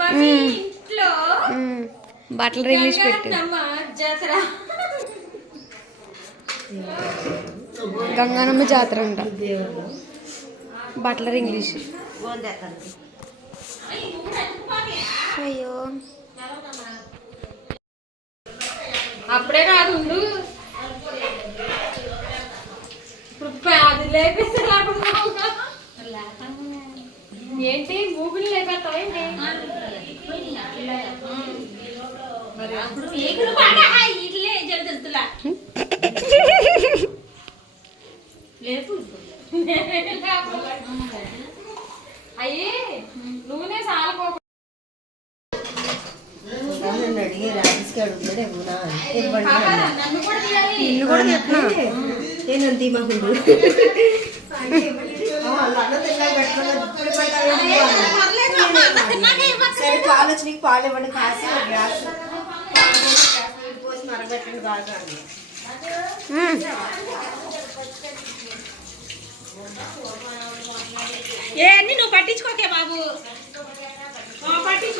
ఇంట్లో బట్టలు రిలీజ్ పెట్టు. గంగానమ్మ జాతర అంట. బట్టలర్ ఇంగ్లీష్. అయ్యో అప్పుడే కాదు ఇప్పుడు అది లేపేస్తే ఏంటి గూగుల్ లేపేస్తావా లేపు అయ్యి నూనె సాలకో ఇల్లు కూడా చెప్తున్నా పాలు వచ్చి పాలు ఇవ్వండి కాసి గ్లాస్ పోసి మరగట్టండి బాగా. ఏ అన్ని నువ్వు పట్టించుకోకే బాబు, పట్టించుకో.